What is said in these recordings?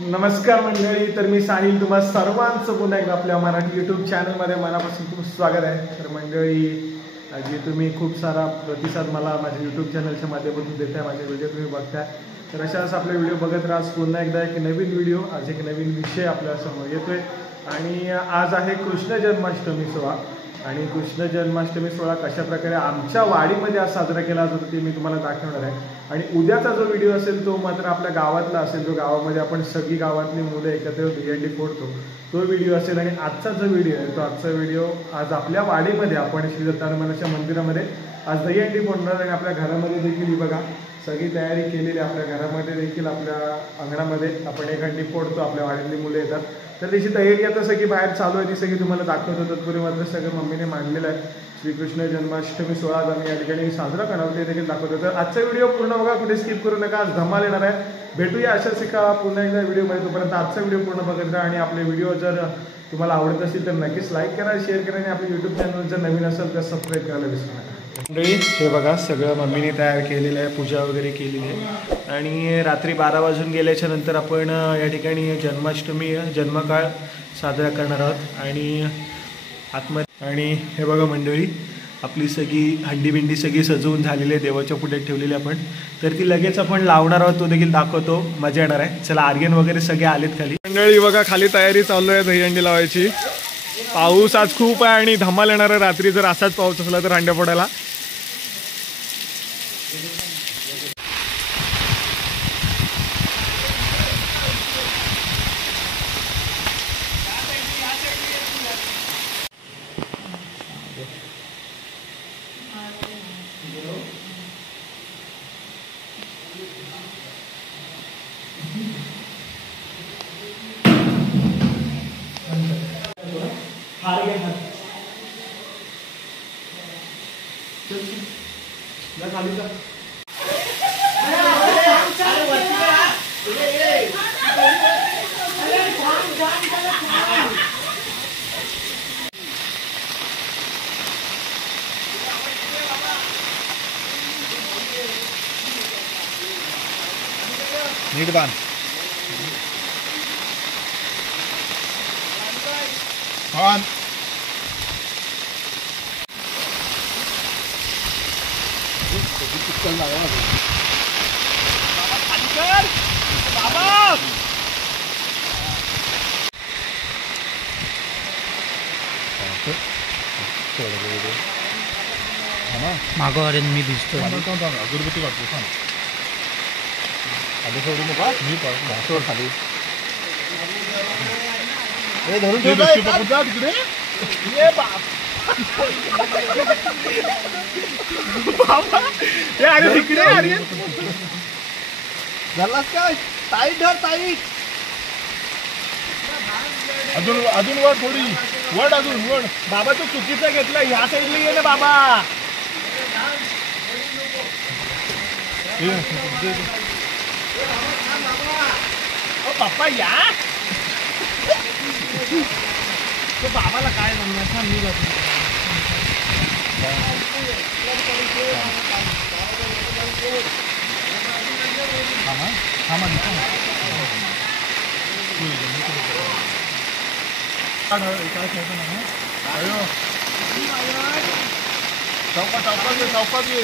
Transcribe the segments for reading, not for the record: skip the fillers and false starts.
नमस्कार मंडळी, तर मी साहिल तुम्हा सर्वांचं पुन्हा एकदा आपल्या मराठी यूट्यूब चॅनलमध्ये मनापासून खूप स्वागत आहे. तर मंडळी, जे तुम्ही खूप सारा प्रतिसाद मला माझ्या यूट्यूब चॅनलच्या माध्यमातून देताय, माझे व्हिडिओ तुम्ही बघताय, तर अशाच आपले व्हिडिओ बघत राहा. पुन्हा एकदा एक नवीन व्हिडिओ, आज एक नवीन विषय आपल्यासमोर येतोय. आणि आज आहे कृष्ण जन्माष्टमी सोहळा. आणि कृष्ण जन्माष्टमी सोहळा कशा प्रकारे आमच्या वाडीमध्ये आज साजरा केला जातो ते मी तुम्हाला दाखवणार आहे. आणि उद्याचा जो व्हिडिओ असेल तो मात्र आपल्या गावातला असेल, जो गावामध्ये आपण सगळी गावातली मुलं एकत्र दहीहंडी फोडतो तो व्हिडिओ असेल. आणि आजचा जो व्हिडिओ आहे तो आजचा व्हिडिओ आज आपल्या वाडीमध्ये आपण श्री दत्त हनुमानाच्या मंदिरामध्ये आज दहीहंडी फोडणार. आणि आपल्या घरामध्ये देखील ही बघा सगळी तयारी केलेली, आपल्या घरामध्ये देखील आपल्या अंगणामध्ये आपण एक हंडी फोडतो, आपल्या वाडीतली मुलं येतात. तर त्याची तयारी आता सगळी बाहेर चालू आहे, ती सगळी तुम्हाला दाखवतो. तत्पूर्वी मात्र सगळं मम्मीने मांडलेलं आहे. श्रीकृष्ण जन्माष्टमी सोहळा आम्ही या ठिकाणी साजरा करणार ते देखील दाखवतो. तर आजचा व्हिडिओ पूर्ण बघा, कुठे स्किप करू नका, आज धमाल येणार आहे. भेटूया अशाच एका पुन्हा एकदा व्हिडिओमध्ये. तोपर्यंत आजचा व्हिडिओ पूर्ण बघत राहा. आणि आपले व्हिडिओ जर तुम्हाला आवडत असतील तर नक्कीच लाईक करा, शेअर करा. आणि आपले यूट्यूब चॅनल जर नवीन असेल तर सबस्क्राईब करायला विसरू नका. मंडळी, हे बघा सगळं मम्मीने तयार केलेलं आहे, पूजा वगैरे केलेली आहे. आणि रात्री 12 वाजून गेल्याच्या नंतर आपण या ठिकाणी जन्माष्टमी जन्मकाळ साजरा करणार आहोत. आणि आतमध्ये आणि हे बघा मंडळी, आपली सगळी हंडी सगळी सजवून झालेली आहे, देवाच्या पुढे ठेवलेली आपण. तर ती लगेच आपण लावणार आहोत, तो देखील दाखवतो, मजा येणार आहे. चला, आर्यन वगैरे सगळे आलेत खाली. मंडळी बघा, खाली तयारी चालू आहे दहीहंडी लावायची. पाऊस आज खूप आहे आणि धमाल येणार आहे रात्री, जर असाच पाऊस असला तर हंड्या फोडायला. खाली जा. नीट बांध. बांध. मागोवर मी दिसतो अगरबत्ती वाटतो खाली सोडू नका, मी सोड खाली. धरून तिकडे. अरे तिकडे अरे झालास काय? टाईट धर, टाईट. अजून अजून वड, थोडी वड, अजून वड. बाबा तू चुकीचं घेतलं, ह्या साईडला ये ना बाबा. पप्पा या. तो बाबाला काय म्हणणार, मी जातो. चौकात ये.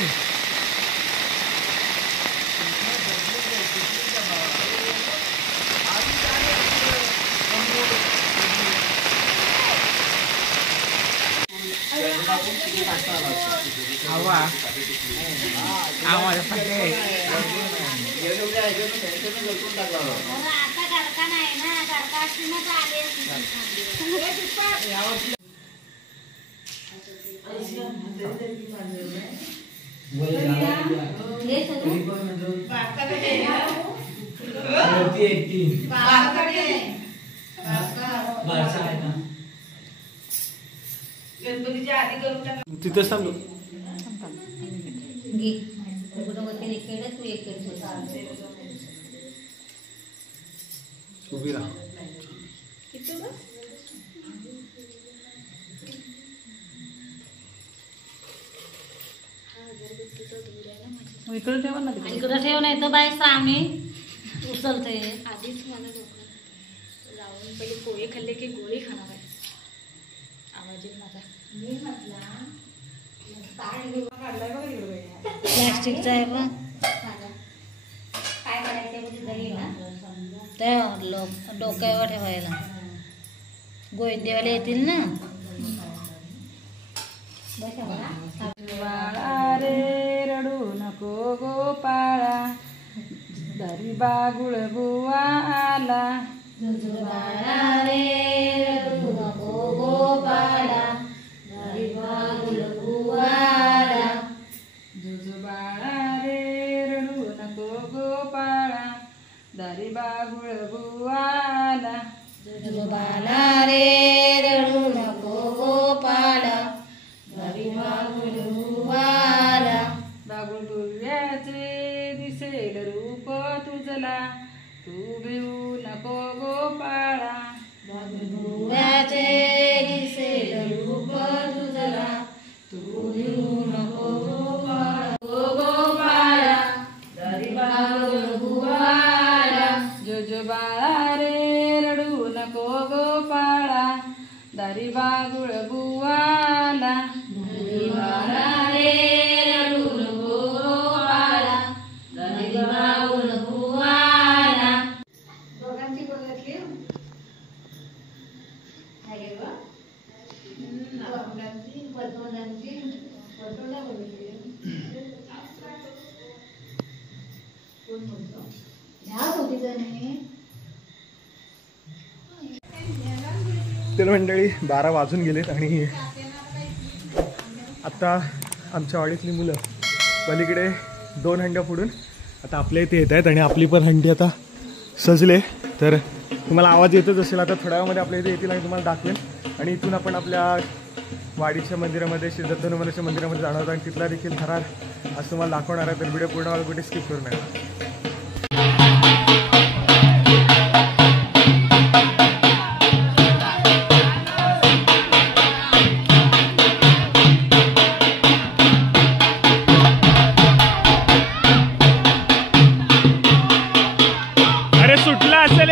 तिथेच थांबलो. उभी राहा. इकडे ठेवा ना, इकडे ठेव, नाही तर बाई सामी उचलते आधीच मला. पहिले पोहे खाल्ले की गोळी खाणार आहे. आवाज येईल माझा. मी म्हटला प्लास्टिकचा आहे पण काय करायचं त्या डोक्यावर ठेवायला गोविंदेवाले येतील ना. बाळा रे रडू नको गोपाळा दरी बागुळ बुवा आला. बाळा रे रडू नको गोपाळा दरी बागुळ बुवा आला. बाळा रे रडू नको गोपाळा दरी बागुळ बुवा आला. बाळा रे रडू नको गोपाळा दरी बागुळ बुवा आला. बागुळ बुव्याचे दिसेल रूप तुझला तू भिवू नको गोपाळा. बुव्याचे दिसेल रूप तुझला तू भिवू नको गोपाळा दरी बागुळ बुवा आला. जो बाळा रे रडू नको गोपाळा दरी बागुळ बुवा आला. बाळा रे रडू नको गोपाळा दरी बागुळ बुवा आला. दोघांची बघितली तर मंडळी 12 वाजून गेलेत आणि आता आमच्या वाडीतली मुलं पलीकडे 2 हंड्या फोडून आता आपल्या इथे येत आहेत आणि आपली पण हंडी आता सजले. तर तुम्हाला आवाज येतच असेल. आता थोड्या वेळामध्ये आपल्या इथे येतील आणि तुम्हाला दाखवेन. आणि इथून आपण आपल्या वाडीच्या मंदिरामध्ये श्री दत्त हनुमानाच्या मंदिरामध्ये जाणार आहोत आणि तिथला देखील थरार असं तुम्हाला दाखवणार आहे. तर व्हिडिओ पूर्ण कुठे स्किप करू नका. सुटला असेल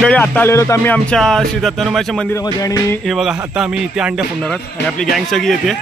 मंडळी आता आलेलो तर आम्ही आमच्या श्री दत्तनुमाच्या मंदिरामध्ये आणि हे बघा आता आम्ही इथे अंड्या फोडणार आहोत आणि आपली गँग सगळी येते.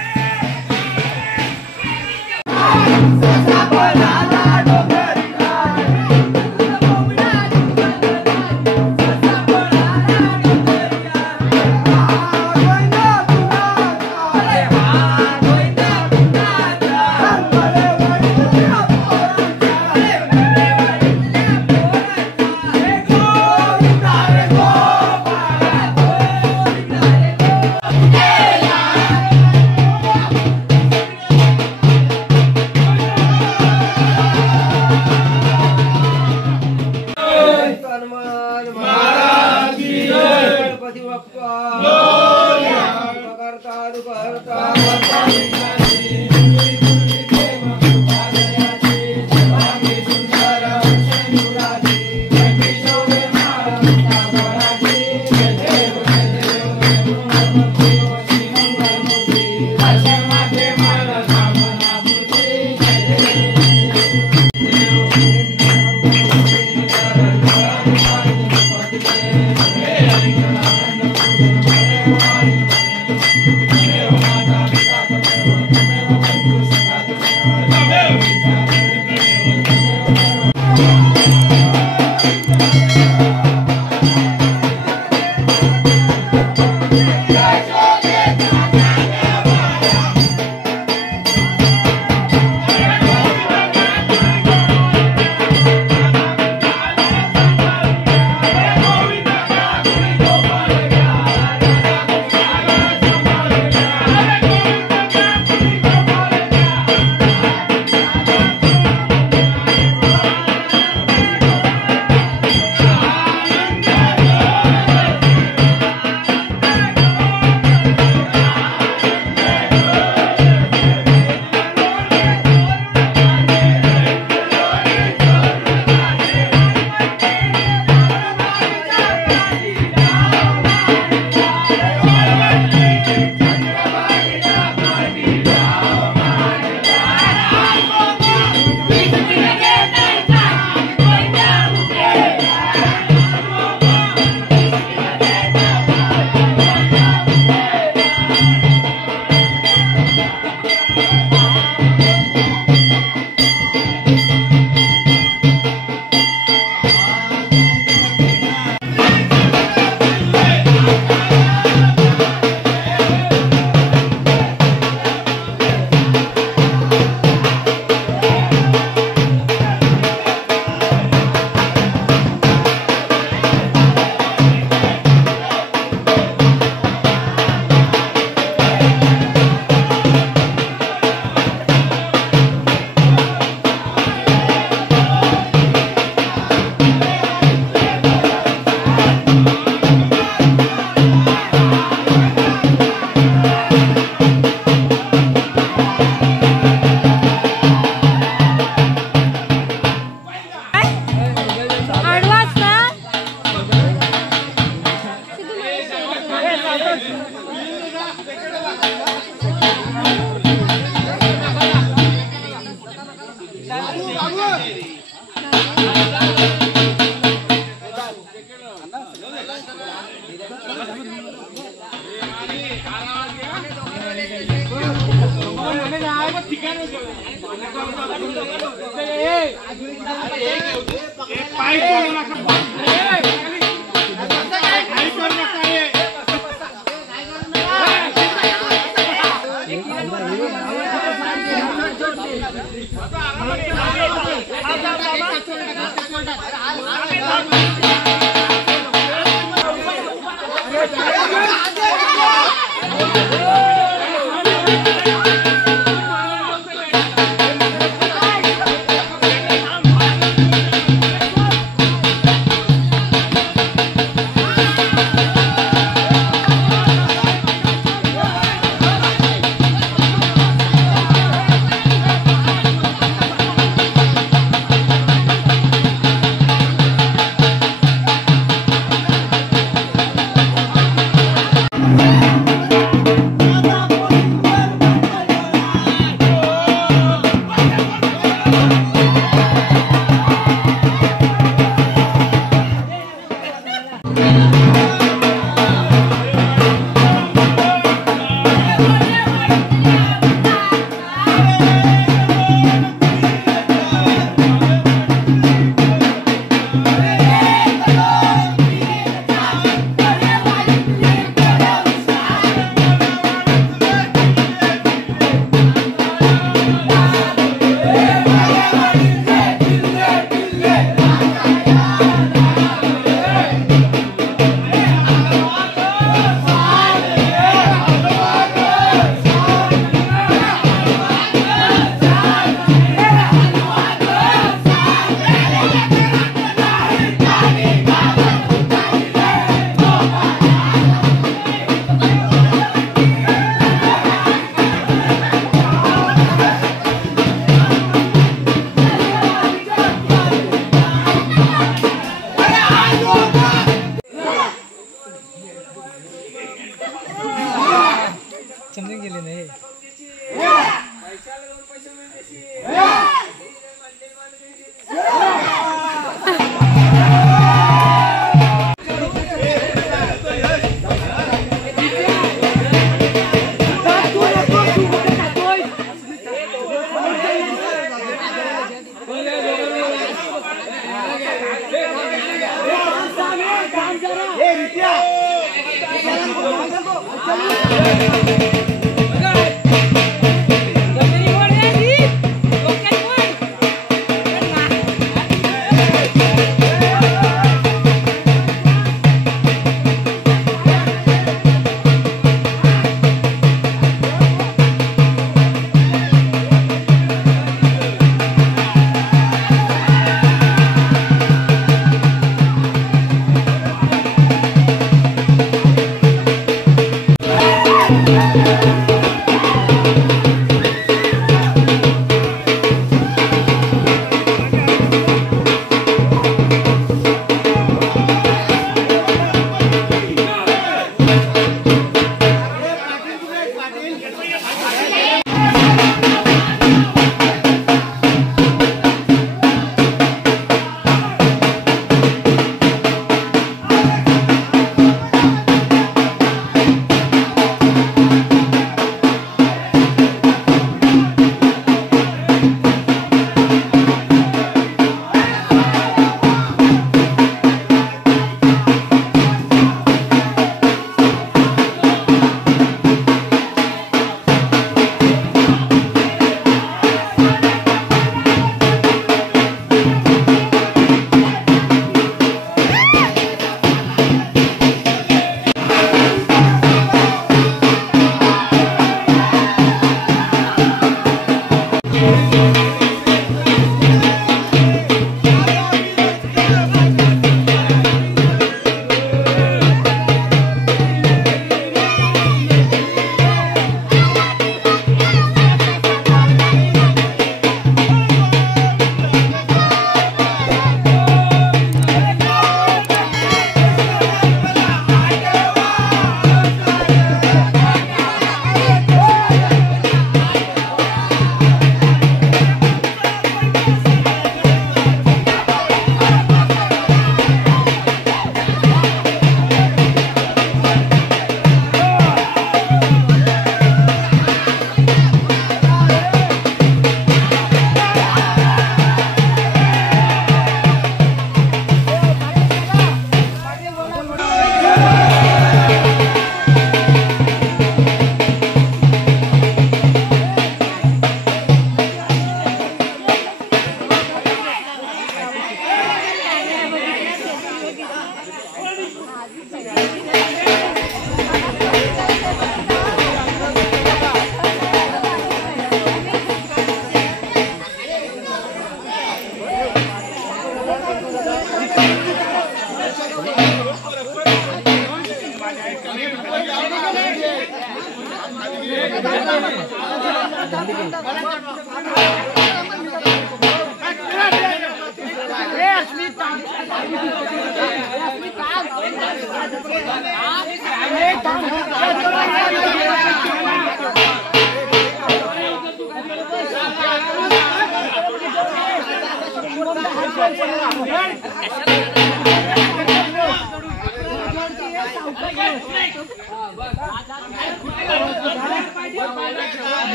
समजून गेले नाही.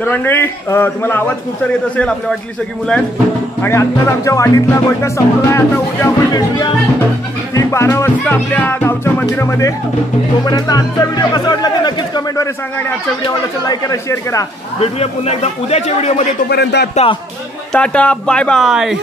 तर मंडळी तुम्हाला आवाज खूप सारा येत असेल, आपल्या वाटली सगळी मुलं आहेत. आणि आत्ताच आमच्या वाडीतला गोष्ट संपलाय. आता उद्या आपण भेटूया ठीक 12 वाजता आपल्या गावच्या मंदिरामध्ये. तोपर्यंत आजचा व्हिडिओ कसा वाटला ते नक्कीच कमेंटद्वारे सांगा आणि आजचा व्हिडिओ आवडला तर लाईक करा, शेअर करा. भेटूया पुन्हा एकदा उद्याच्या व्हिडिओमध्ये. तोपर्यंत आता टाटा बाय बाय.